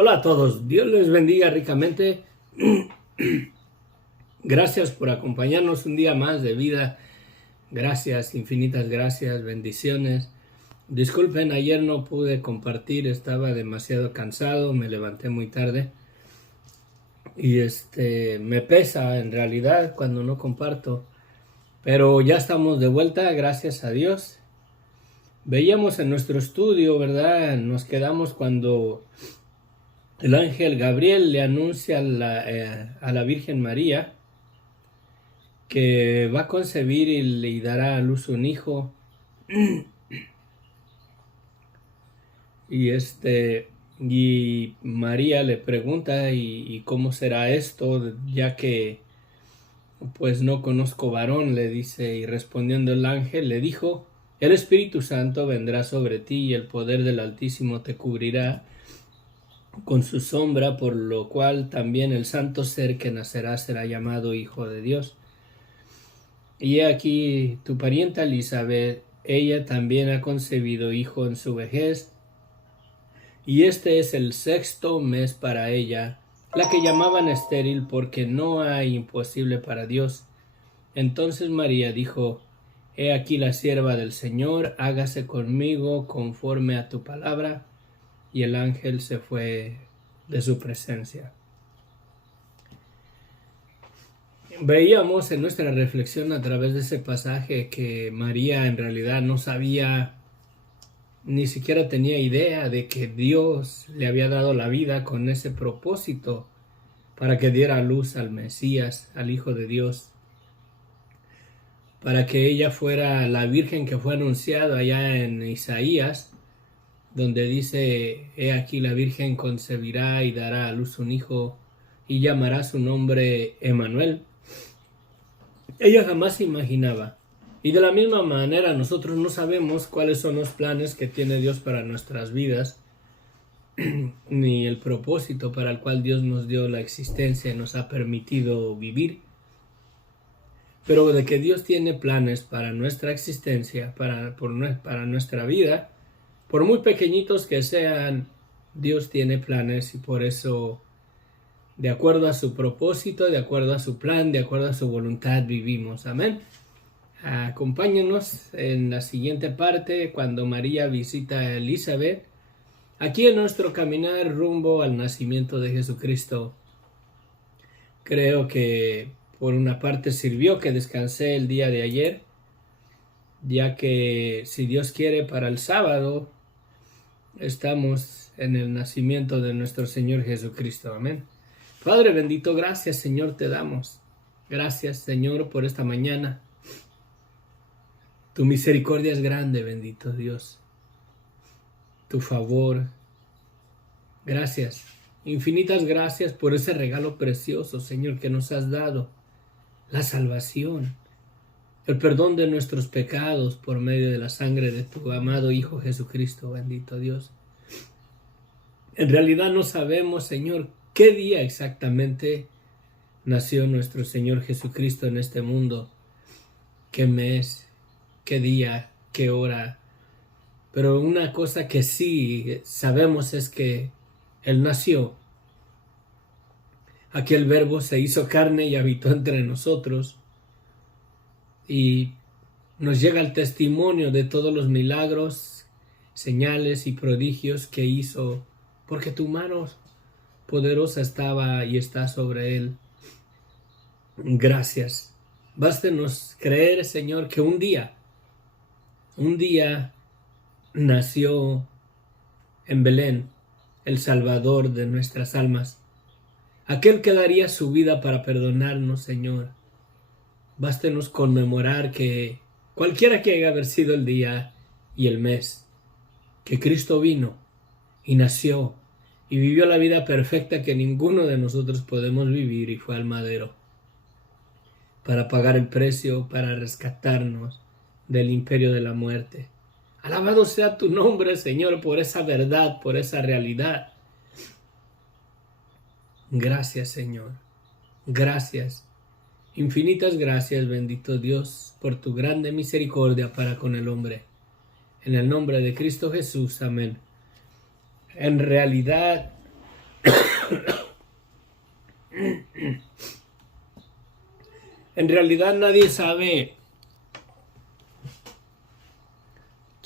Hola a todos, Dios les bendiga ricamente. Gracias por acompañarnos un día más de vida. Gracias, infinitas gracias, bendiciones. Disculpen, ayer no pude compartir, estaba demasiado cansado, me levanté muy tarde y me pesa en realidad cuando no comparto. Pero ya estamos de vuelta, gracias a Dios. Veíamos en nuestro estudio, ¿verdad? Nos quedamos cuando el ángel Gabriel le anuncia a la Virgen María que va a concebir y le dará a luz un hijo. Y y María le pregunta y cómo será esto, ya que pues no conozco varón, le dice, y respondiendo el ángel le dijo: el Espíritu Santo vendrá sobre ti y el poder del Altísimo te cubrirá con su sombra, por lo cual también el santo ser que nacerá será llamado Hijo de Dios. Y aquí tu parienta Elizabeth, ella también ha concebido hijo en su vejez, y este es el 6º mes para ella, la que llamaban estéril, porque no hay imposible para Dios. Entonces María dijo: he aquí la sierva del Señor, hágase conmigo conforme a tu palabra. Y el ángel se fue de su presencia. Veíamos en nuestra reflexión a través de ese pasaje que María en realidad no sabía, ni siquiera tenía idea de que Dios le había dado la vida con ese propósito para que diera a luz al Mesías, al Hijo de Dios, para que ella fuera la Virgen que fue anunciada allá en Isaías, donde dice: he aquí la Virgen concebirá y dará a luz un hijo y llamará su nombre Emmanuel. Ella jamás se imaginaba, y de la misma manera nosotros no sabemos cuáles son los planes que tiene Dios para nuestras vidas, ni el propósito para el cual Dios nos dio la existencia y nos ha permitido vivir. Pero de que Dios tiene planes para nuestra existencia, para nuestra vida, por muy pequeñitos que sean, Dios tiene planes, y por eso, de acuerdo a su propósito, de acuerdo a su plan, de acuerdo a su voluntad, vivimos. Amén. Acompáñenos en la siguiente parte, cuando María visita a Elizabeth, aquí en nuestro caminar rumbo al nacimiento de Jesucristo. Creo que por una parte sirvió que descansé el día de ayer, ya que si Dios quiere para el sábado estamos en el nacimiento de nuestro Señor Jesucristo. Amén. Padre bendito, gracias Señor te damos. Gracias Señor por esta mañana. Tu misericordia es grande, bendito Dios. Tu favor. Gracias. Infinitas gracias por ese regalo precioso, Señor, que nos has dado. La salvación. El perdón de nuestros pecados por medio de la sangre de tu amado Hijo Jesucristo, bendito Dios. En realidad no sabemos, Señor, qué día exactamente nació nuestro Señor Jesucristo en este mundo, qué mes, qué día, qué hora. Pero una cosa que sí sabemos es que Él nació. Aquel Verbo se hizo carne y habitó entre nosotros. Y nos llega el testimonio de todos los milagros, señales y prodigios que hizo, porque tu mano poderosa estaba y está sobre Él. Gracias. Bástenos creer, Señor, que un día nació en Belén el Salvador de nuestras almas, aquel que daría su vida para perdonarnos, Señor. Bástenos conmemorar que cualquiera que haya haber sido el día y el mes, que Cristo vino y nació y vivió la vida perfecta que ninguno de nosotros podemos vivir, y fue al madero para pagar el precio, para rescatarnos del imperio de la muerte. Alabado sea tu nombre, Señor, por esa verdad, por esa realidad. Gracias, Señor. Gracias. Infinitas gracias, bendito Dios, por tu grande misericordia para con el hombre. En el nombre de Cristo Jesús, amén. En realidad, En realidad nadie sabe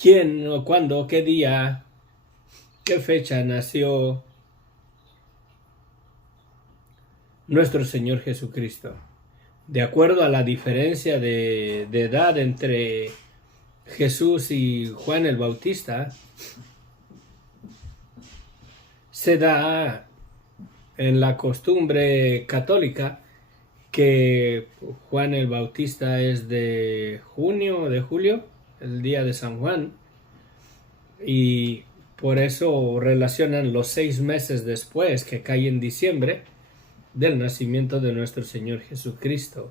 quién o cuándo, qué día, qué fecha nació nuestro Señor Jesucristo. De acuerdo a la diferencia de edad entre Jesús y Juan el Bautista, se da en la costumbre católica que Juan el Bautista es de junio o de julio, el día de San Juan, y por eso relacionan los 6 meses después, que cae en diciembre, del nacimiento de nuestro Señor Jesucristo.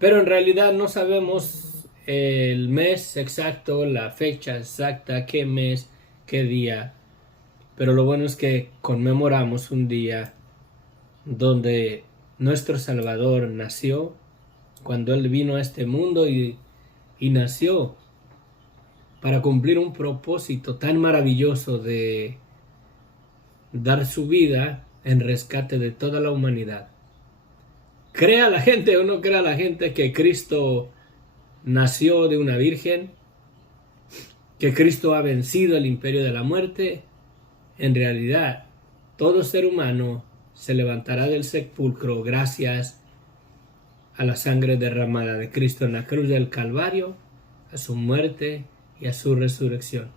Pero en realidad no sabemos el mes exacto, la fecha exacta, qué mes, qué día. Pero lo bueno es que conmemoramos un día donde nuestro Salvador nació, cuando Él vino a este mundo y nació para cumplir un propósito tan maravilloso de dar su vida en rescate de toda la humanidad. Crea la gente o no crea la gente que Cristo nació de una virgen, que Cristo ha vencido el imperio de la muerte, en realidad todo ser humano se levantará del sepulcro gracias a la sangre derramada de Cristo en la cruz del Calvario, a su muerte y a su resurrección.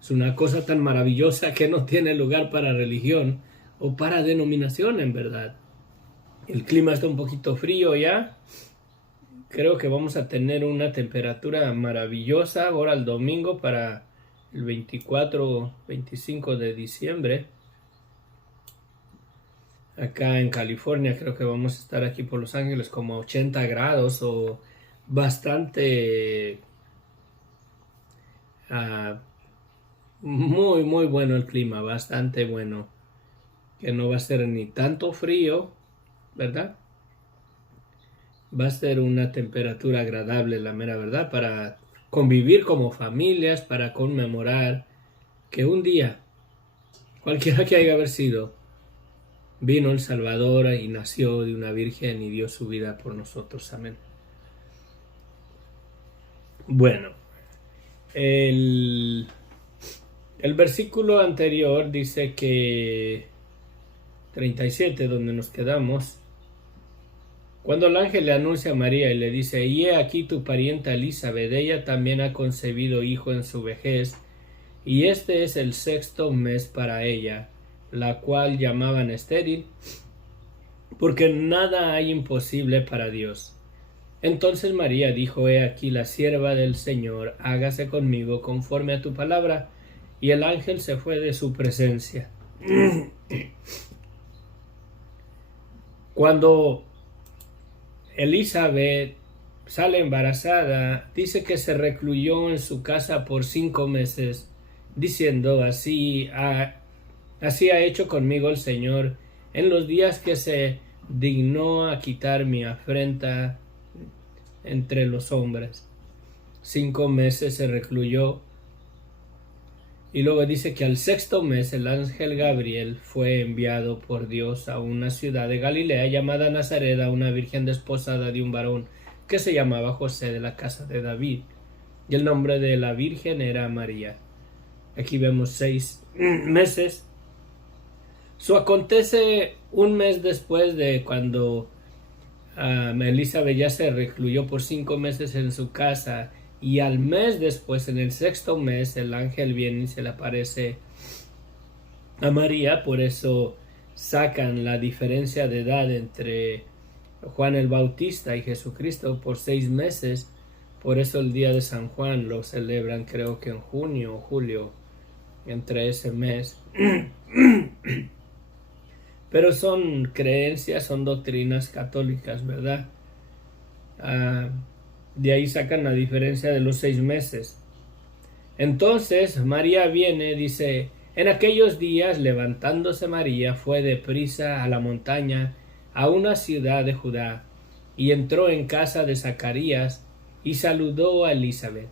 Es una cosa tan maravillosa que no tiene lugar para religión o para denominación, en verdad. El clima está un poquito frío ya. Creo que vamos a tener una temperatura maravillosa ahora el domingo para el 24-25 de diciembre. Acá en California creo que vamos a estar aquí por Los Ángeles como 80 grados o bastante muy bueno el clima, bastante bueno, que no va a ser ni tanto frío, ¿verdad? Va a ser una temperatura agradable, la mera verdad, para convivir como familias, para conmemorar que un día, cualquiera que haya haber sido, vino el Salvador y nació de una virgen y dio su vida por nosotros. Amén. Bueno, el versículo anterior dice que 37, donde nos quedamos, cuando el ángel le anuncia a María y le dice: y he aquí tu parienta Elizabeth, ella también ha concebido hijo en su vejez, y este es el 6º mes para ella, la cual llamaban estéril, porque nada hay imposible para Dios. Entonces María dijo: he aquí la sierva del Señor, hágase conmigo conforme a tu palabra. Y el ángel se fue de su presencia. Cuando Elizabeth sale embarazada, dice que se recluyó en su casa por 5 meses, diciendo: así ha hecho conmigo el Señor en los días que se dignó a quitar mi afrenta entre los hombres. 5 meses se recluyó. Y luego dice que al 6º mes el ángel Gabriel fue enviado por Dios a una ciudad de Galilea llamada Nazaret, a una virgen desposada de un varón que se llamaba José, de la casa de David, y el nombre de la virgen era María. Aquí vemos 6 meses. Acontece un mes después de cuando Elizabeth ya se recluyó por 5 meses en su casa, y al mes después, en el 6º mes, el ángel viene y se le aparece a María. Por eso sacan la diferencia de edad entre Juan el Bautista y Jesucristo por 6 meses. Por eso el día de San Juan lo celebran, creo que en junio o julio, entre ese mes. Pero son creencias, son doctrinas católicas, ¿verdad? De ahí sacan la diferencia de los 6 meses. Entonces María viene, dice: en aquellos días, levantándose María, fue deprisa a la montaña, a una ciudad de Judá, y entró en casa de Zacarías y saludó a Elizabeth.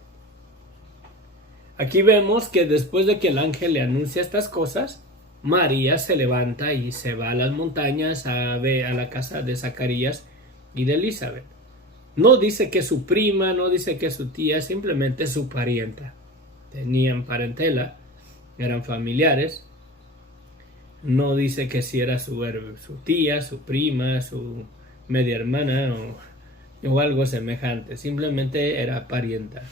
Aquí vemos que después de que el ángel le anuncia estas cosas, María se levanta y se va a las montañas a ver a la casa de Zacarías y de Elizabeth. No dice que es su prima, no dice que es su tía, simplemente su parienta. Tenían parentela, eran familiares. No dice que si era su tía, su prima, su media hermana o algo semejante. Simplemente era parienta.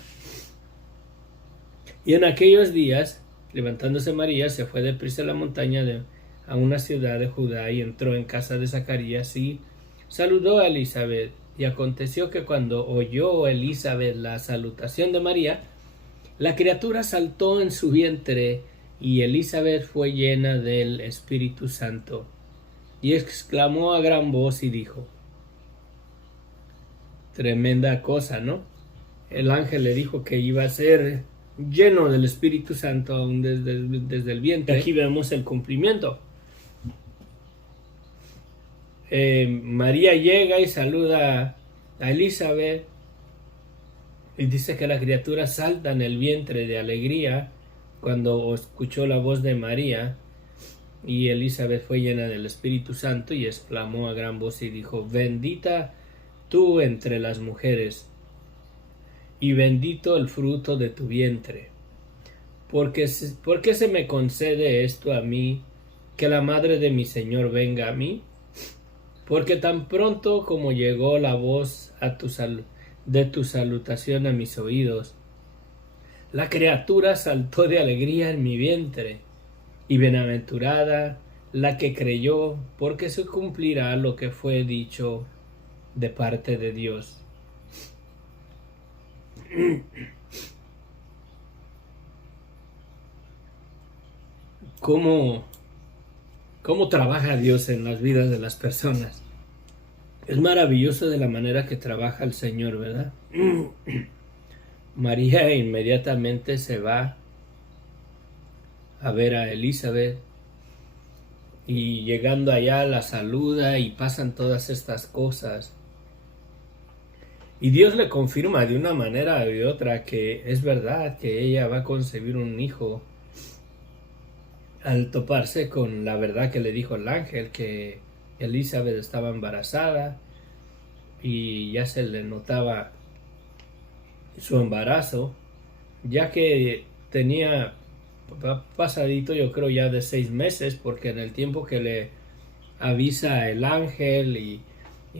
Y en aquellos días, levantándose María, se fue deprisa a la montaña a una ciudad de Judá y entró en casa de Zacarías y saludó a Elizabeth. Y aconteció que cuando oyó Elizabeth la salutación de María, la criatura saltó en su vientre y Elizabeth fue llena del Espíritu Santo. Y exclamó a gran voz y dijo: tremenda cosa, ¿no? El ángel le dijo que iba a ser lleno del Espíritu Santo aún desde el vientre. Aquí vemos el cumplimiento. María llega y saluda a Elizabeth y dice que la criatura salta en el vientre de alegría cuando escuchó la voz de María, y Elizabeth fue llena del Espíritu Santo y exclamó a gran voz y dijo: bendita tú entre las mujeres y bendito el fruto de tu vientre. ¿Por qué se me concede esto a mí, que la madre de mi Señor venga a mí? Porque tan pronto como llegó la voz de tu salutación a mis oídos, la criatura saltó de alegría en mi vientre, y bienaventurada la que creyó, porque se cumplirá lo que fue dicho de parte de Dios. ¿Cómo trabaja Dios en las vidas de las personas? Es maravilloso de la manera que trabaja el Señor, ¿verdad? María inmediatamente se va a ver a Elizabeth y llegando allá la saluda y pasan todas estas cosas. Y Dios le confirma de una manera o de otra que es verdad que ella va a concebir un hijo, al toparse con la verdad que le dijo el ángel, que Elizabeth estaba embarazada y ya se le notaba su embarazo, ya que tenía pasadito, yo creo, ya de 6 meses, porque en el tiempo que le avisa el ángel y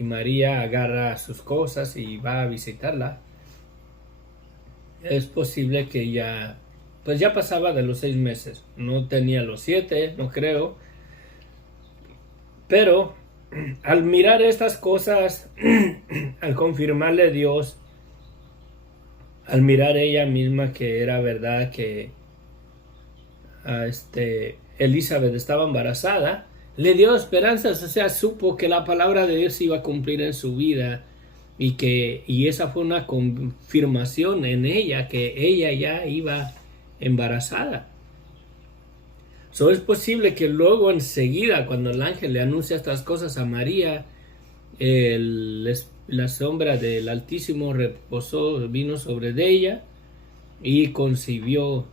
María agarra sus cosas y va a visitarla, es posible que ya pasaba de los 6 meses. No tenía los 7, no creo. Pero al mirar estas cosas, al confirmarle a Dios, al mirar ella misma que era verdad que Elizabeth estaba embarazada, le dio esperanzas. O sea, supo que la palabra de Dios iba a cumplir en su vida y esa fue una confirmación en ella, que ella ya iba embarazada. Es posible que luego enseguida, cuando el ángel le anuncia estas cosas a María, la sombra del Altísimo vino sobre ella y concibió.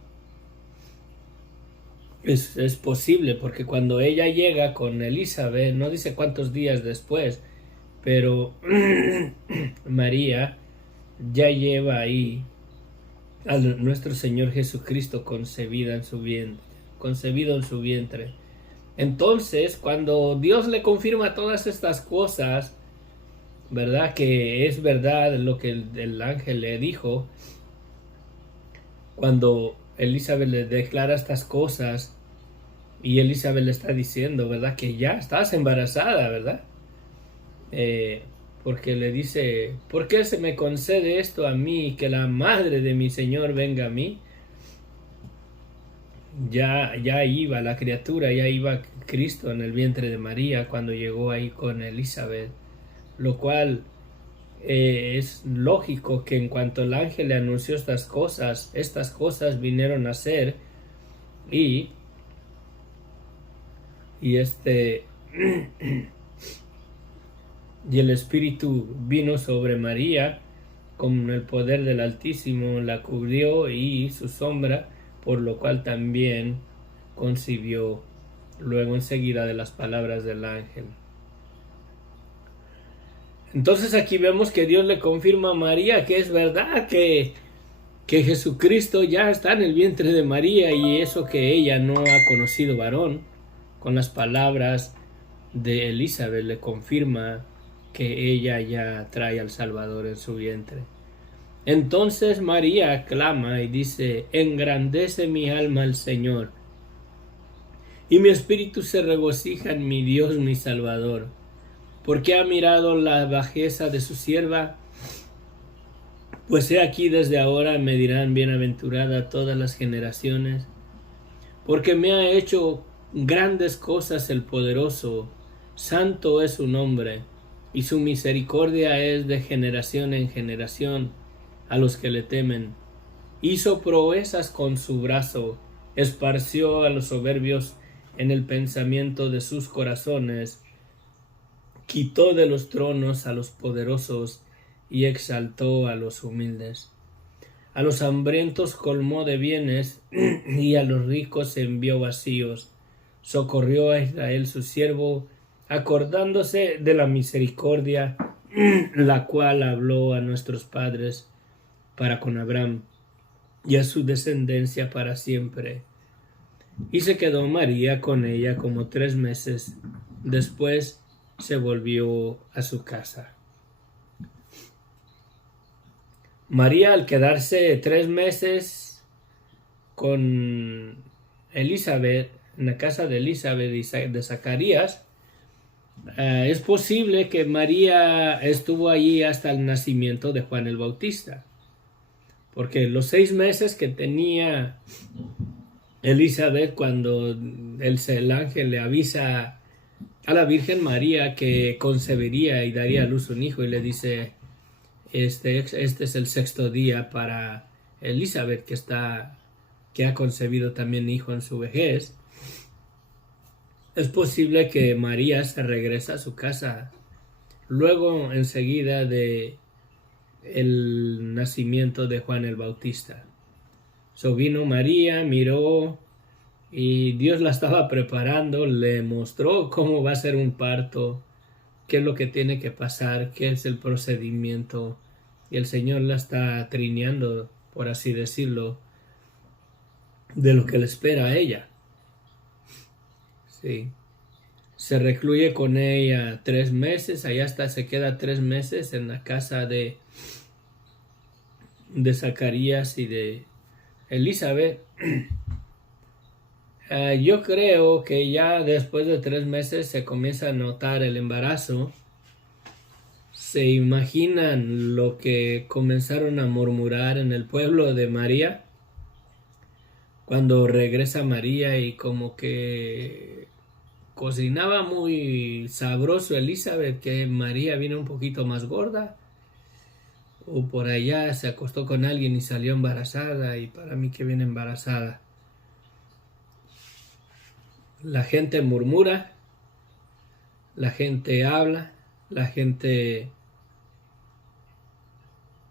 Es posible, porque cuando ella llega con Elizabeth, no dice cuántos días después, pero María ya lleva ahí a nuestro Señor Jesucristo concebido en su vientre. Entonces, cuando Dios le confirma todas estas cosas, ¿verdad? Que es verdad lo que el ángel le dijo, cuando Elizabeth le declara estas cosas y Elizabeth le está diciendo, ¿verdad? Que ya estás embarazada, ¿verdad? Porque le dice: ¿por qué se me concede esto a mí, que la madre de mi Señor venga a mí? Ya iba la criatura, ya iba Cristo en el vientre de María cuando llegó ahí con Elizabeth, lo cual es lógico que en cuanto el ángel le anunció estas cosas vinieron a ser y y el Espíritu vino sobre María con el poder del Altísimo, la cubrió y su sombra, por lo cual también concibió luego enseguida de las palabras del ángel. Entonces aquí vemos que Dios le confirma a María que es verdad que Jesucristo ya está en el vientre de María, y eso que ella no ha conocido varón. Con las palabras de Elizabeth le confirma que ella ya trae al Salvador en su vientre. Entonces María clama y dice: engrandece mi alma al Señor, y mi espíritu se regocija en mi Dios mi Salvador, porque ha mirado la bajeza de su sierva. Pues he aquí, desde ahora me dirán bienaventurada todas las generaciones, porque me ha hecho grandes cosas el poderoso, santo es su nombre, y su misericordia es de generación en generación a los que le temen. Hizo proezas con su brazo, esparció a los soberbios en el pensamiento de sus corazones, quitó de los tronos a los poderosos y exaltó a los humildes. A los hambrientos colmó de bienes y a los ricos envió vacíos. Socorrió a Israel su siervo, acordándose de la misericordia, la cual habló a nuestros padres para con Abraham y a su descendencia para siempre. Y se quedó María con ella como 3 meses. Después se volvió a su casa. María, al quedarse 3 meses con Elizabeth, en la casa de Elizabeth y de Zacarías, es posible que María estuvo allí hasta el nacimiento de Juan el Bautista, porque los 6 meses que tenía Elizabeth cuando el ángel le avisa a la Virgen María que concebiría y daría a luz un hijo, y le dice: este es el 6º día para Elizabeth, que ha concebido también hijo en su vejez. Es posible que María se regresa a su casa luego, enseguida de el nacimiento de Juan el Bautista. Vino María, miró, y Dios la estaba preparando, le mostró cómo va a ser un parto, qué es lo que tiene que pasar, qué es el procedimiento, y el Señor la está trineando, por así decirlo, de lo que le espera a ella. Sí. Se recluye con ella 3 meses, allá se queda 3 meses en la casa de Zacarías y de Elizabeth. Yo creo que ya después de 3 meses se comienza a notar el embarazo. ¿Se imaginan lo que comenzaron a murmurar en el pueblo de María? Cuando regresa María y como que cocinaba muy sabroso Elizabeth, que María vino un poquito más gorda, o por allá se acostó con alguien y salió embarazada, y para mí que viene embarazada. La gente murmura, la gente habla, la gente...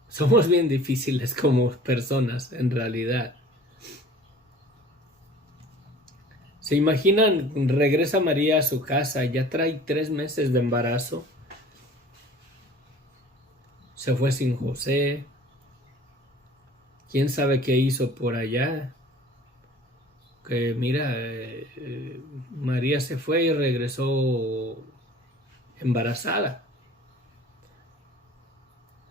Somos bien difíciles como personas, en realidad. ¿Se imaginan? Regresa María a su casa, ya trae 3 meses de embarazo. Se fue sin José. ¿Quién sabe qué hizo por allá? Que mira, María se fue y regresó embarazada.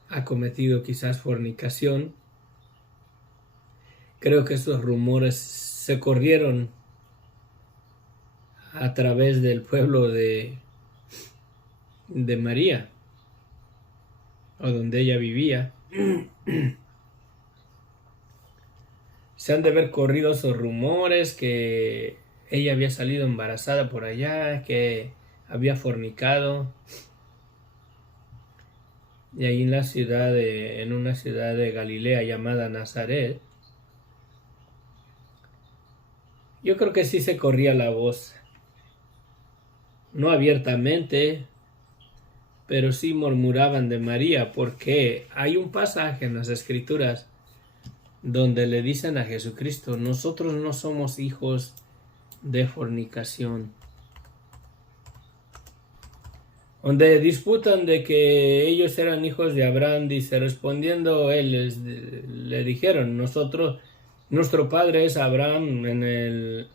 Ha cometido quizás fornicación. Creo que esos rumores se corrieron a través del pueblo de María, o donde ella vivía. Se han de haber corrido esos rumores que ella había salido embarazada por allá, que había fornicado. Y ahí en una ciudad de Galilea llamada Nazaret, yo creo que sí se corría la voz. No abiertamente, pero sí murmuraban de María, porque hay un pasaje en las Escrituras donde le dicen a Jesucristo: nosotros no somos hijos de fornicación. Donde disputan de que ellos eran hijos de Abraham, dice, respondiendo le dijeron, nuestro padre es Abraham, en el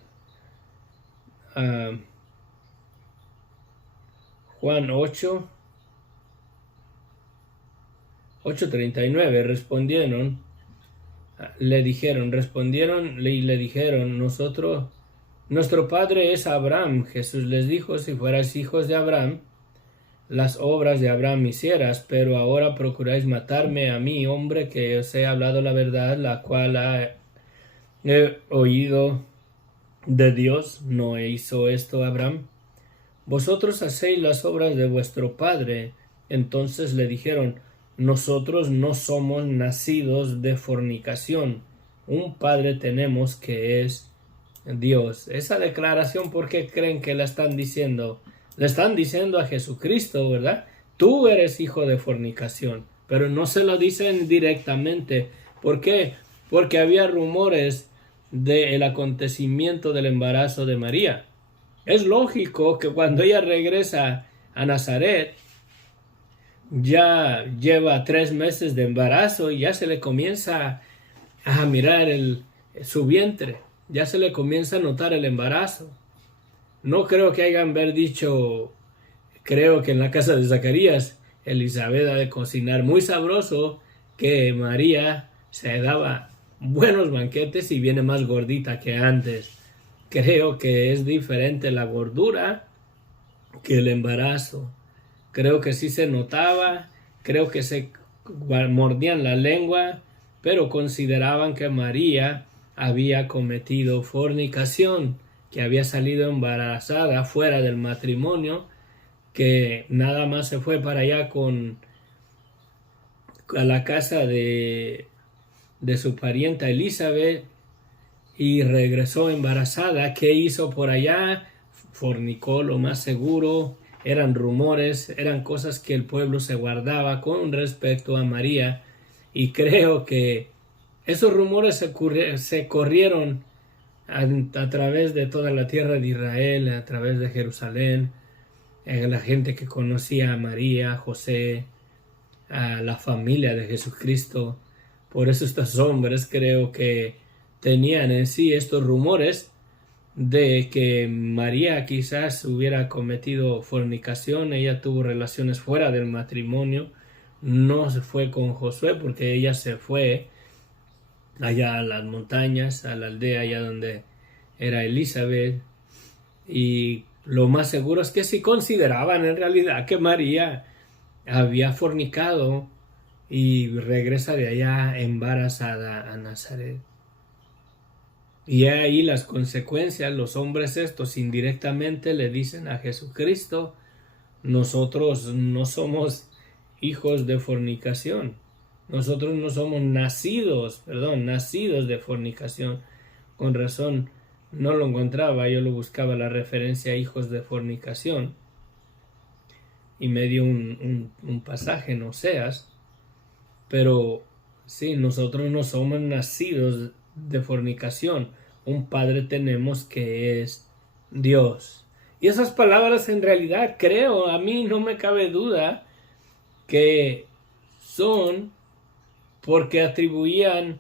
Juan 8:39, respondieron y le dijeron, nuestro padre es Abraham. Jesús les dijo, si fuerais hijos de Abraham, las obras de Abraham hicieras, pero ahora procuráis matarme a mí, hombre, que os he hablado la verdad, la cual he oído de Dios. ¿No hizo esto Abraham? Vosotros hacéis las obras de vuestro padre. Entonces le dijeron, nosotros no somos nacidos de fornicación. Un padre tenemos que es Dios. Esa declaración, ¿por qué creen que la están diciendo? Le están diciendo a Jesucristo, ¿verdad? Tú eres hijo de fornicación, pero no se lo dicen directamente. ¿Por qué? Porque había rumores del acontecimiento del embarazo de María. Es lógico que cuando ella regresa a Nazaret, ya lleva 3 meses de embarazo y ya se le comienza a mirar su vientre, ya se le comienza a notar el embarazo. No creo que hayan dicho, creo que en la casa de Zacarías, Elizabeth ha de cocinar muy sabroso, que María se daba buenos banquetes y viene más gordita que antes. Creo que es diferente la gordura que el embarazo. Creo que sí se notaba, creo que se mordían la lengua, pero consideraban que María había cometido fornicación, que había salido embarazada fuera del matrimonio, que nada más se fue para allá a la casa de su parienta Elizabeth y regresó embarazada. ¿Qué hizo por allá? Fornicó, lo más seguro. Eran rumores, eran cosas que el pueblo se guardaba con respecto a María, y creo que esos rumores se corrieron a través de toda la tierra de Israel, a través de Jerusalén, la gente que conocía a María, a José, a la familia de Jesucristo. Por eso estos hombres creo que tenían en sí estos rumores de que María quizás hubiera cometido fornicación. Ella tuvo relaciones fuera del matrimonio, no se fue con Josué porque ella se fue allá a las montañas, a la aldea allá donde era Elizabeth, y lo más seguro es que sí consideraban en realidad que María había fornicado y regresa de allá embarazada a Nazaret. Y ahí las consecuencias. Los hombres estos indirectamente le dicen a Jesucristo, nosotros no somos hijos de fornicación, nosotros no somos nacidos de fornicación. Con razón no lo encontraba, yo lo buscaba la referencia a hijos de fornicación y me dio un pasaje en Oseas, pero sí, nosotros no somos nacidos de fornicación. Un padre tenemos que es Dios. Y esas palabras en realidad creo, a mí no me cabe duda que son porque atribuían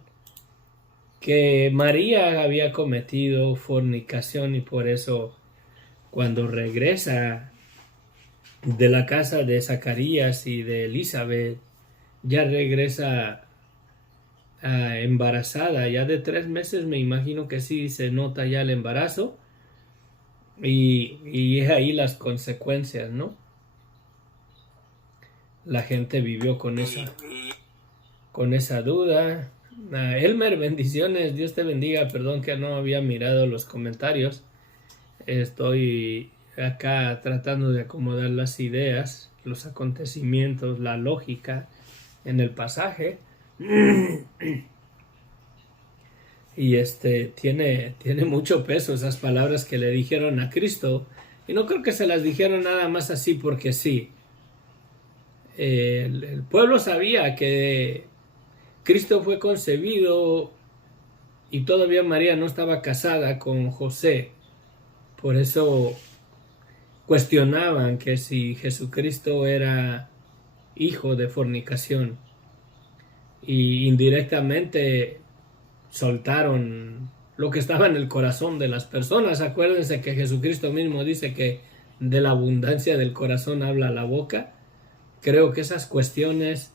que María había cometido fornicación, y por eso cuando regresa de la casa de Zacarías y de Elizabeth, ya regresa embarazada, ya de 3 meses. Me imagino que sí se nota ya el embarazo, y es ahí las consecuencias, ¿no? La gente vivió con esa duda. Elmer, bendiciones, Dios te bendiga. Perdón que no había mirado los comentarios. Estoy acá tratando de acomodar las ideas, los acontecimientos, la lógica en el pasaje. Y tiene mucho peso esas palabras que le dijeron a Cristo, y no creo que se las dijeron nada más así porque sí. El pueblo sabía que Cristo fue concebido y todavía María no estaba casada con José. Por eso cuestionaban que si Jesucristo era hijo de fornicación, y indirectamente soltaron lo que estaba en el corazón de las personas. Acuérdense que Jesucristo mismo dice que de la abundancia del corazón habla la boca. Creo que esas cuestiones,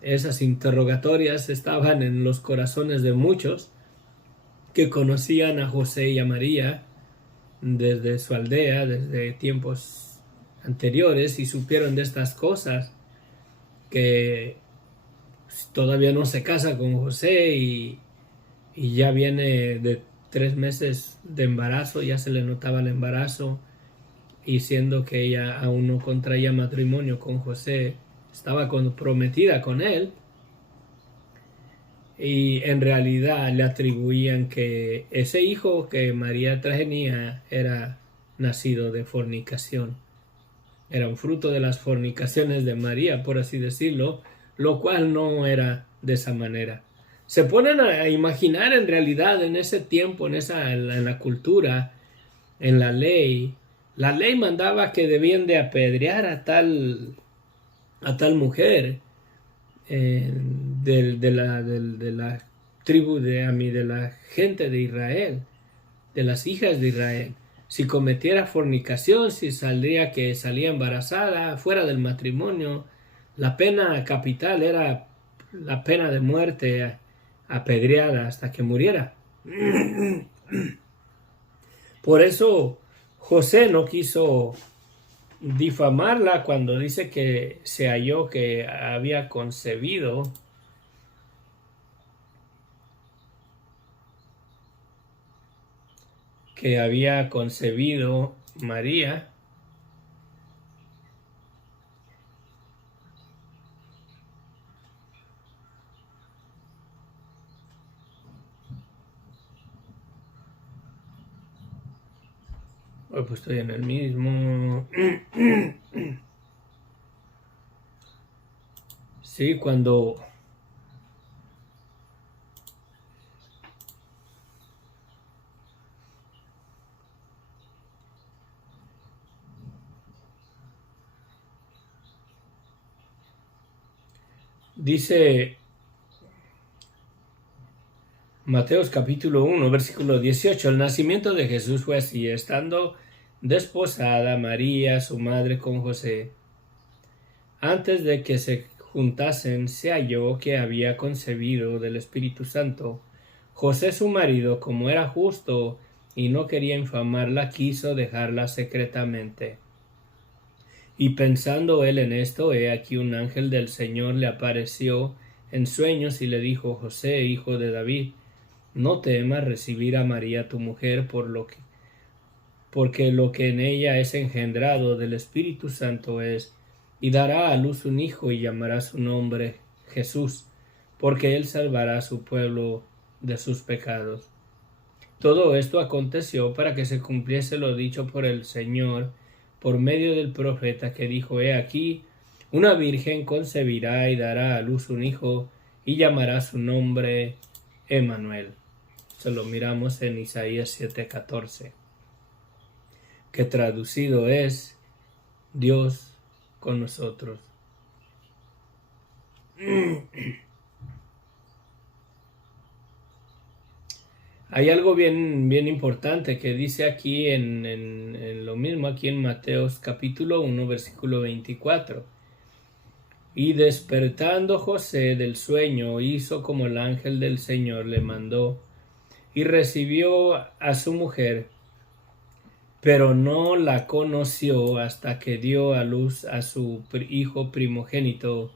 esas interrogatorias estaban en los corazones de muchos que conocían a José y a María desde su aldea, desde tiempos anteriores, y supieron de estas cosas, que todavía no se casa con José y ya viene de 3 meses de embarazo, ya se le notaba el embarazo, y siendo que ella aún no contraía matrimonio con José, estaba comprometida con él, y en realidad le atribuían que ese hijo que María tenía era nacido de fornicación, era un fruto de las fornicaciones de María, por así decirlo, lo cual no era de esa manera. Se ponen a imaginar en realidad en ese tiempo, en la cultura, en la ley mandaba que debían de apedrear a tal mujer de la tribu de la gente de Israel, de las hijas de Israel. Si cometiera fornicación, si salía embarazada, fuera del matrimonio, la pena capital era la pena de muerte, apedreada hasta que muriera. Por eso José no quiso difamarla cuando dice que se halló que había concebido María. Pues estoy en el mismo. Sí, cuando dice Mateos capítulo 1, versículo 18, el nacimiento de Jesús fue así: estando desposada María, su madre, con José, antes de que se juntasen, se halló que había concebido del Espíritu Santo. José, su marido, como era justo y no quería infamarla, quiso dejarla secretamente. Y pensando él en esto, he aquí un ángel del Señor le apareció en sueños y le dijo: José, hijo de David, no temas recibir a María tu mujer, porque lo que en ella es engendrado del Espíritu Santo es, y dará a luz un hijo y llamará su nombre Jesús, porque él salvará a su pueblo de sus pecados. Todo esto aconteció para que se cumpliese lo dicho por el Señor por medio del profeta, que dijo: He aquí, una virgen concebirá y dará a luz un hijo y llamará su nombre Emmanuel. Se lo miramos en Isaías 7:14, que traducido es Dios con nosotros. Hay algo bien importante que dice aquí en lo mismo, aquí en Mateos capítulo 1, versículo 24. Y despertando José del sueño, hizo como el ángel del Señor le mandó, y recibió a su mujer, pero no la conoció hasta que dio a luz a su hijo primogénito,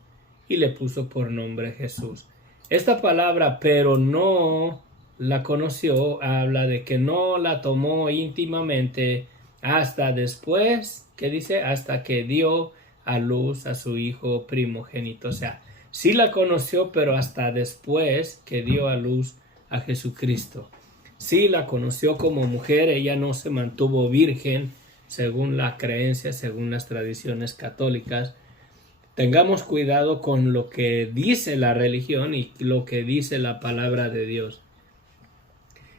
y le puso por nombre Jesús. Esta palabra, pero no la conoció, habla de que no la tomó íntimamente hasta después, ¿qué dice? Hasta que dio a luz a su hijo primogénito. O sea, sí la conoció, pero hasta después que dio a luz a Jesucristo. Sí la conoció como mujer, ella no se mantuvo virgen según la creencia, según las tradiciones católicas. Tengamos cuidado con lo que dice la religión y lo que dice la palabra de Dios.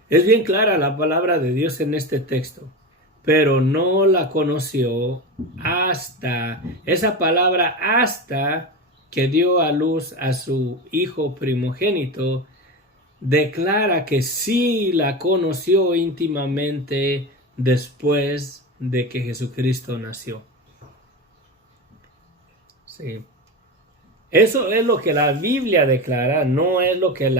Es bien clara la palabra de Dios en este texto. pero no la conoció hasta, esa palabra hasta que dio a luz a su hijo primogénito, declara que sí la conoció íntimamente después de que Jesucristo nació. Sí. Eso es lo que la Biblia declara, no es lo que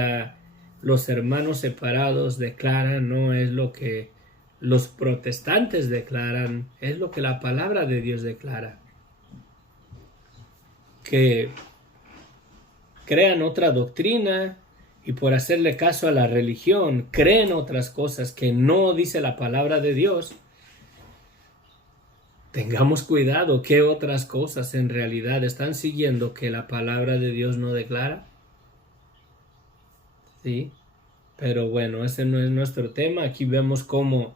los hermanos separados declaran, no es lo que los protestantes declaran, es lo que la palabra de Dios declara. Que crean otra doctrina y por hacerle caso a la religión creen otras cosas que no dice la palabra de Dios. Tengamos cuidado, ¿qué otras cosas en realidad están siguiendo que la palabra de Dios no declara? Sí, pero bueno, ese no es nuestro tema. Aquí vemos cómo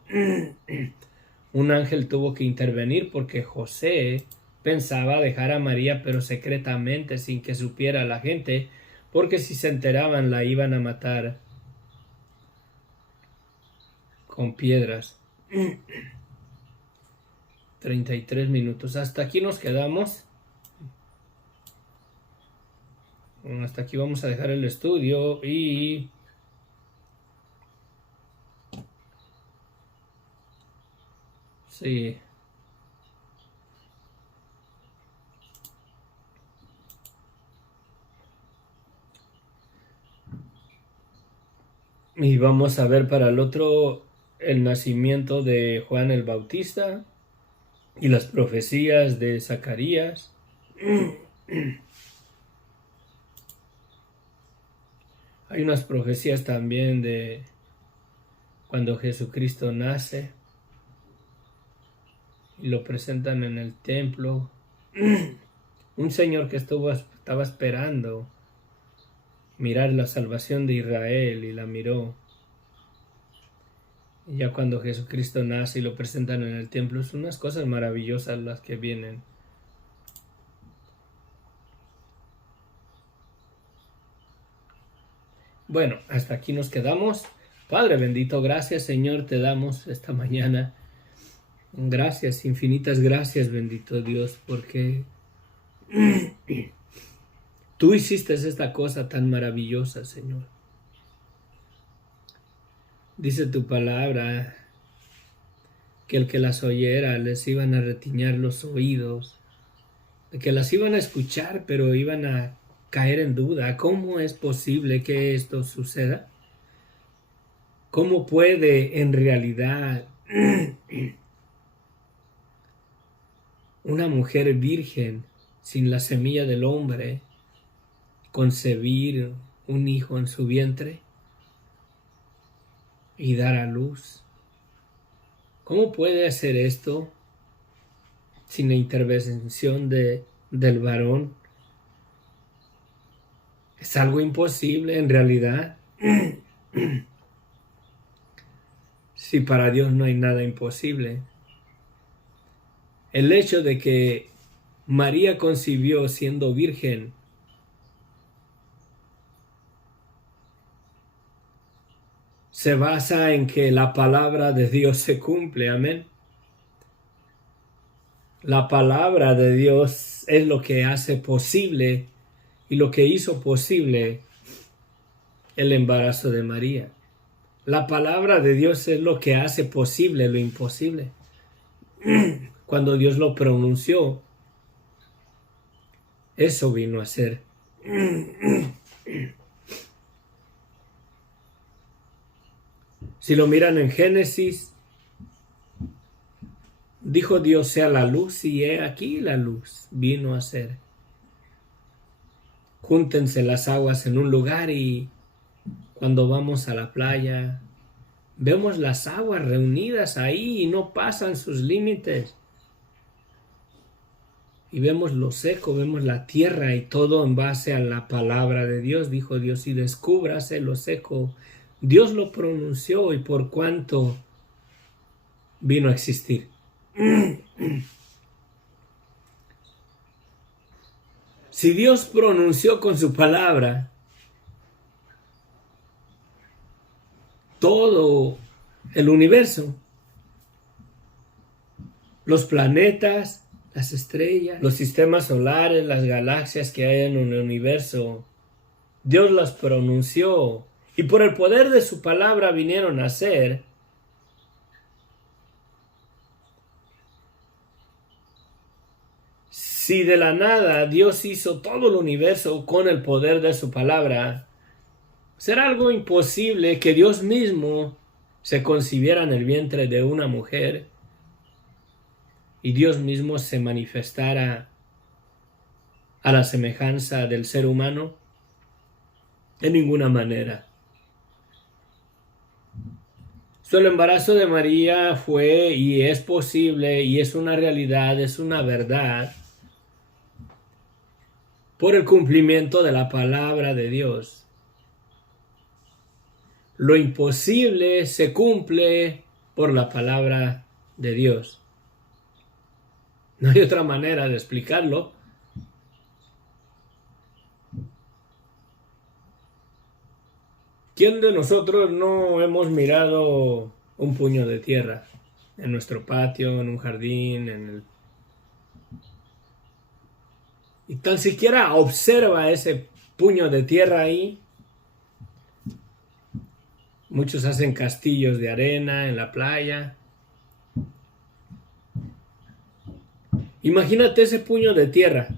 un ángel tuvo que intervenir porque José pensaba dejar a María, pero secretamente, sin que supiera la gente, porque si se enteraban la iban a matar con piedras. 33 minutos. Hasta aquí nos quedamos. Bueno, hasta aquí vamos a dejar el estudio y sí. Y vamos a ver para el otro el nacimiento de Juan el Bautista y las profecías de Zacarías. Hay unas profecías también de cuando Jesucristo nace y lo presentan en el templo. Un señor que estaba esperando mirar la salvación de Israel y la miró. Y ya cuando Jesucristo nace y lo presentan en el templo, son unas cosas maravillosas las que vienen. Bueno, hasta aquí nos quedamos. Padre bendito, gracias Señor te damos esta mañana. Gracias, infinitas gracias bendito Dios, porque tú hiciste esta cosa tan maravillosa, Señor. Dice tu palabra que el que las oyera les iban a retiñar los oídos, que las iban a escuchar, pero iban a caer en duda. ¿Cómo es posible que esto suceda? ¿Cómo puede en realidad una mujer virgen sin la semilla del hombre concebir un hijo en su vientre y dar a luz? ¿Cómo puede hacer esto sin la intervención del varón? Es algo imposible en realidad. Si para Dios no hay nada imposible. El hecho de que María concibió siendo virgen se basa en que la palabra de Dios se cumple, amén. La palabra de Dios es lo que hace posible y lo que hizo posible el embarazo de María. La palabra de Dios es lo que hace posible lo imposible. Cuando Dios lo pronunció, eso vino a ser. Si lo miran en Génesis, dijo Dios sea la luz y he aquí la luz vino a ser. Júntense las aguas en un lugar y cuando vamos a la playa vemos las aguas reunidas ahí y no pasan sus límites. Y vemos lo seco, vemos la tierra y todo en base a la palabra de Dios. Dijo Dios, y descúbrase lo seco. Dios lo pronunció y por cuanto vino a existir. Si Dios pronunció con su palabra todo el universo, los planetas, las estrellas, los sistemas solares, las galaxias que hay en el universo. Dios las pronunció y por el poder de su palabra vinieron a ser. Si de la nada Dios hizo todo el universo con el poder de su palabra, será algo imposible que Dios mismo se concibiera en el vientre de una mujer y Dios mismo se manifestara a la semejanza del ser humano. En ninguna manera. El embarazo de María fue y es posible y es una realidad, es una verdad por el cumplimiento de la palabra de Dios. Lo imposible se cumple por la palabra de Dios. No hay otra manera de explicarlo. ¿Quién de nosotros no hemos mirado un puño de tierra en nuestro patio, en un jardín, y tan siquiera observa ese puño de tierra ahí? Muchos hacen castillos de arena en la playa. Imagínate ese puño de tierra.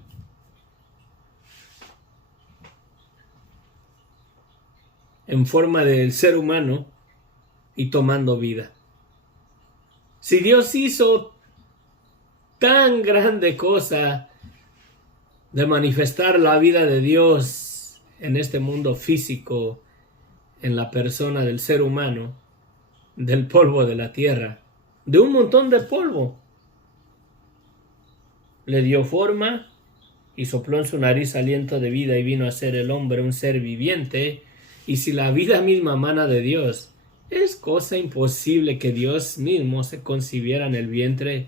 En forma del ser humano y tomando vida. Si Dios hizo tan grande cosa de manifestar la vida de Dios en este mundo físico, en la persona del ser humano, del polvo de la tierra, de un montón de polvo, le dio forma y sopló en su nariz aliento de vida y vino a ser el hombre un ser viviente. Y si la vida misma emana de Dios, es cosa imposible que Dios mismo se concibiera en el vientre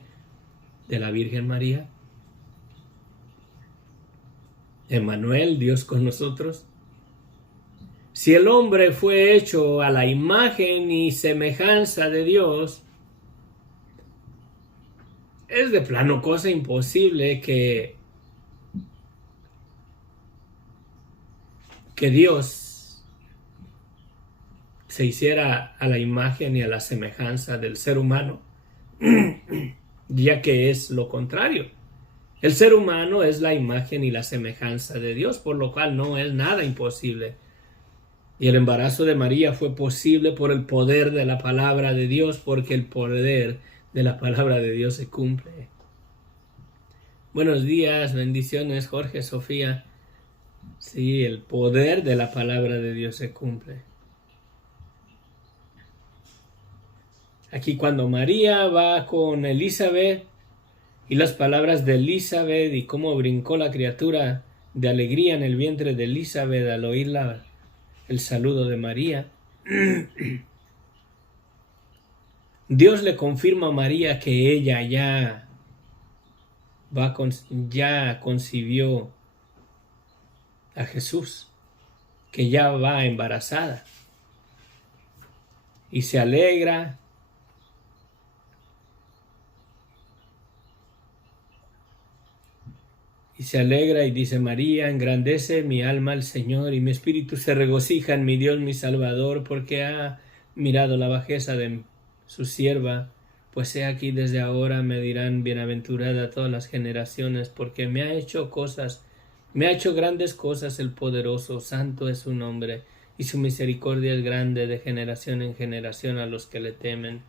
de la Virgen María. Emmanuel, Dios con nosotros. Si el hombre fue hecho a la imagen y semejanza de Dios, es de plano cosa imposible que Dios se hiciera a la imagen y a la semejanza del ser humano, ya que es lo contrario. El ser humano es la imagen y la semejanza de Dios, por lo cual no es nada imposible. Y el embarazo de María fue posible por el poder de la palabra de Dios, porque el poder de la palabra de Dios se cumple. Buenos días, bendiciones, Jorge, Sofía. Sí, el poder de la palabra de Dios se cumple. Aquí cuando María va con Elizabeth y las palabras de Elizabeth y cómo brincó la criatura de alegría en el vientre de Elizabeth al oír el saludo de María. Dios le confirma a María que ella ya concibió a Jesús, que ya va embarazada. Y se alegra. Y se alegra y dice: María, engrandece mi alma al Señor y mi espíritu se regocija en mi Dios mi Salvador, porque ha mirado la bajeza de su sierva. Pues he aquí desde ahora me dirán bienaventurada todas las generaciones, porque me ha hecho grandes cosas el poderoso, santo es su nombre, y su misericordia es grande de generación en generación a los que le temen.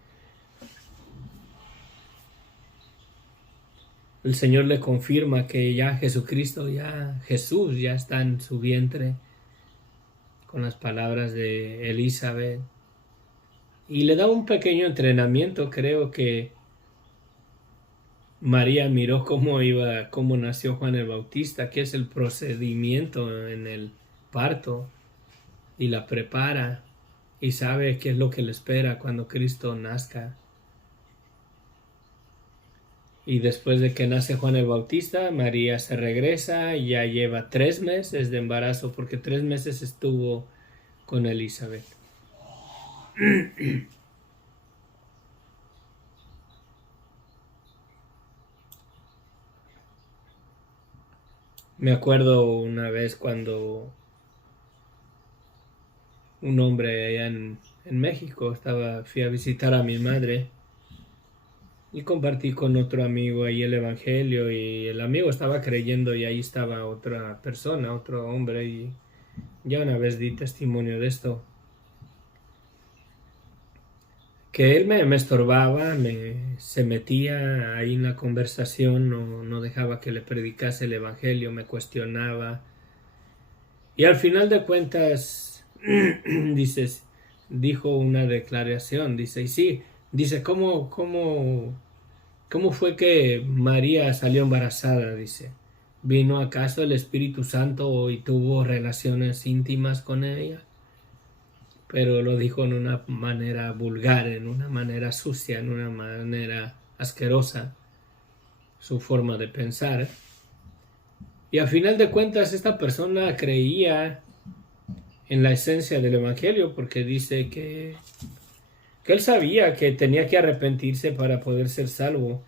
El Señor le confirma que Jesús ya está en su vientre, con las palabras de Elizabeth. Y le da un pequeño entrenamiento. Creo que María miró cómo nació Juan el Bautista, que es el procedimiento en el parto, y la prepara y sabe qué es lo que le espera cuando Cristo nazca. Y después de que nace Juan el Bautista, María se regresa y ya lleva 3 meses de embarazo, porque 3 meses estuvo con Elizabeth. Me acuerdo una vez cuando un hombre allá en México fui a visitar a mi madre y compartí con otro amigo ahí el evangelio y el amigo estaba creyendo y ahí estaba otra persona, otro hombre y ya una vez di testimonio de esto. Que él me estorbaba, se metía ahí en la conversación, no dejaba que le predicase el evangelio, me cuestionaba. Y al final de cuentas, dijo una declaración, dice, y sí, dice, ¿cómo fue que María salió embarazada? Dice, ¿vino acaso el Espíritu Santo y tuvo relaciones íntimas con ella? Pero lo dijo en una manera vulgar, en una manera sucia, en una manera asquerosa, su forma de pensar. Y a final de cuentas esta persona creía en la esencia del Evangelio porque dice que él sabía que tenía que arrepentirse para poder ser salvo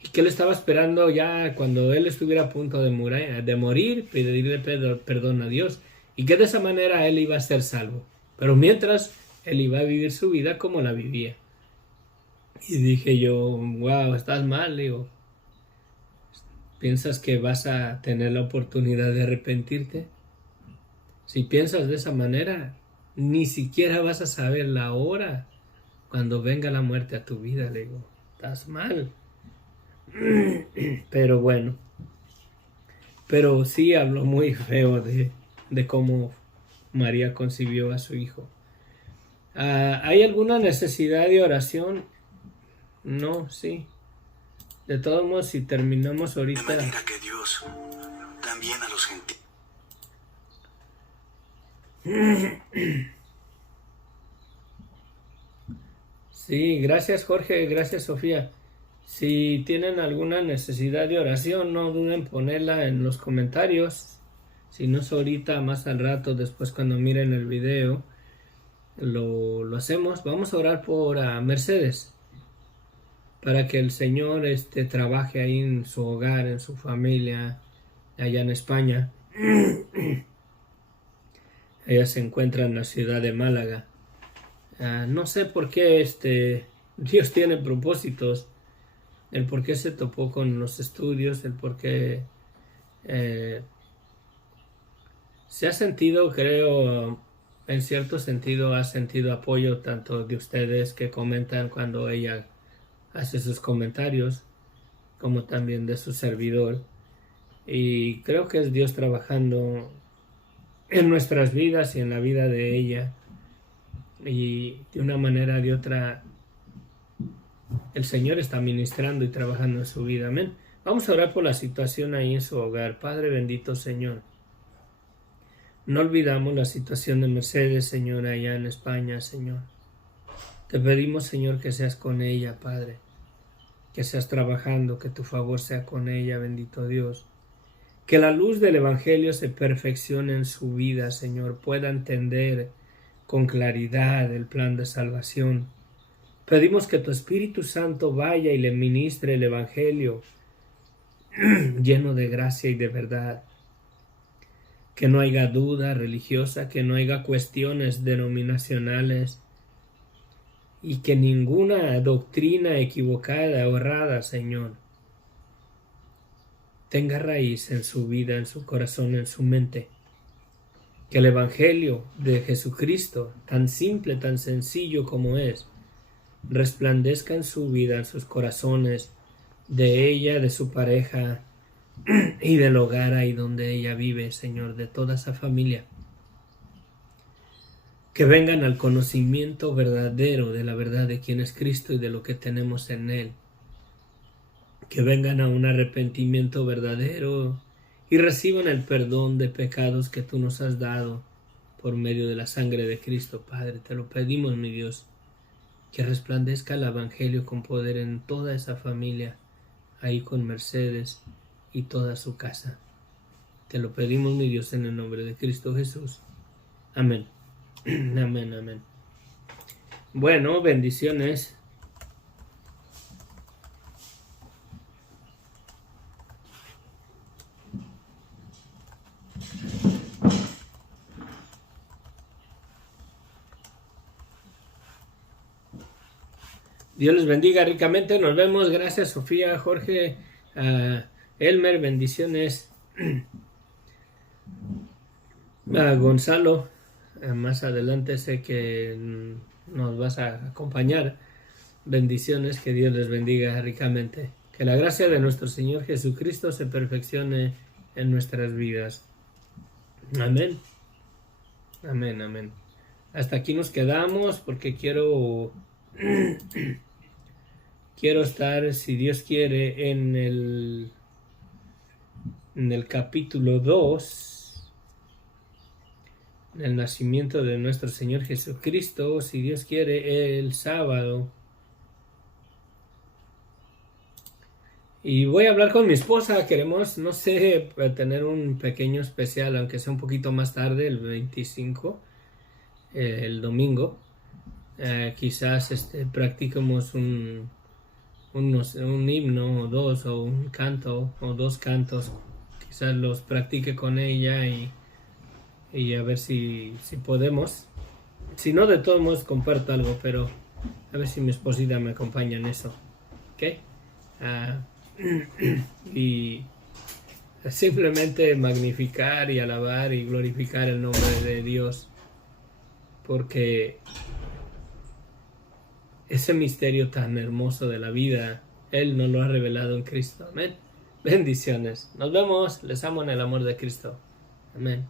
y que él estaba esperando ya cuando él estuviera a punto de morir pedirle perdón a Dios y que de esa manera él iba a ser salvo. Pero mientras él iba a vivir su vida como la vivía. Y dije yo, wow, estás mal, digo. ¿Piensas que vas a tener la oportunidad de arrepentirte? Si piensas de esa manera, ni siquiera vas a saber la hora cuando venga la muerte a tu vida, le digo. Estás mal. Pero bueno. Pero sí habló muy feo de cómo María concibió a su hijo. ¿Hay alguna necesidad de oración? No, sí. De todos modos, si terminamos ahorita... De manera que Dios también a los gentiles. Sí, gracias Jorge, gracias Sofía. Si tienen alguna necesidad de oración, no duden en ponerla en los comentarios. Si no es ahorita, más al rato, después cuando miren el video, lo hacemos. Vamos a orar por Mercedes, para que el Señor trabaje ahí en su hogar, en su familia, allá en España. Ella se encuentra en la ciudad de Málaga. No sé por qué Dios tiene propósitos, el por qué se topó con los estudios, el por qué se ha sentido, creo, en cierto sentido ha sentido apoyo tanto de ustedes que comentan cuando ella hace sus comentarios, como también de su servidor. Y creo que es Dios trabajando en nuestras vidas y en la vida de ella. Y de una manera o de otra, el Señor está ministrando y trabajando en su vida. Amén. Vamos a orar por la situación ahí en su hogar. Padre bendito, Señor. No olvidamos la situación de Mercedes, Señor, allá en España, Señor. Te pedimos, Señor, que seas con ella, Padre. Que seas trabajando, que tu favor sea con ella, bendito Dios. Que la luz del Evangelio se perfeccione en su vida, Señor. Pueda entender con claridad el plan de salvación. Pedimos que tu Espíritu Santo vaya y le ministre el Evangelio lleno de gracia y de verdad. Que no haya duda religiosa, que no haya cuestiones denominacionales y que ninguna doctrina equivocada o errada, Señor, tenga raíz en su vida, en su corazón, en su mente. Que el Evangelio de Jesucristo, tan simple, tan sencillo como es, resplandezca en su vida, en sus corazones, de ella, de su pareja y del hogar ahí donde ella vive, Señor, de toda esa familia. Que vengan al conocimiento verdadero de la verdad de quién es Cristo y de lo que tenemos en Él. Que vengan a un arrepentimiento verdadero y reciban el perdón de pecados que tú nos has dado por medio de la sangre de Cristo, Padre. Te lo pedimos, mi Dios, que resplandezca el Evangelio con poder en toda esa familia, ahí con Mercedes y toda su casa. Te lo pedimos, mi Dios, en el nombre de Cristo Jesús. Amén. Amén, amén. Bueno, bendiciones. Dios les bendiga ricamente. Nos vemos. Gracias, Sofía, Jorge, Elmer. Bendiciones. Gonzalo, más adelante sé que nos vas a acompañar. Bendiciones. Que Dios les bendiga ricamente. Que la gracia de nuestro Señor Jesucristo se perfeccione en nuestras vidas. Amén. Amén, amén. Hasta aquí nos quedamos porque quiero estar, si Dios quiere, en el capítulo 2, en el nacimiento de nuestro Señor Jesucristo, si Dios quiere, el sábado. Y voy a hablar con mi esposa. Queremos, no sé, tener un pequeño especial, aunque sea un poquito más tarde, el 25, el domingo. Quizás practiquemos un himno o dos, o un canto o dos cantos. Quizás los practique con ella y a ver si podemos. Si no, de todos modos comparto algo, pero a ver si mi esposita me acompaña en eso. ¿Ok? Y simplemente magnificar y alabar y glorificar el nombre de Dios, porque ese misterio tan hermoso de la vida, Él nos lo ha revelado en Cristo. Amén. Bendiciones. Nos vemos. Les amo en el amor de Cristo. Amén.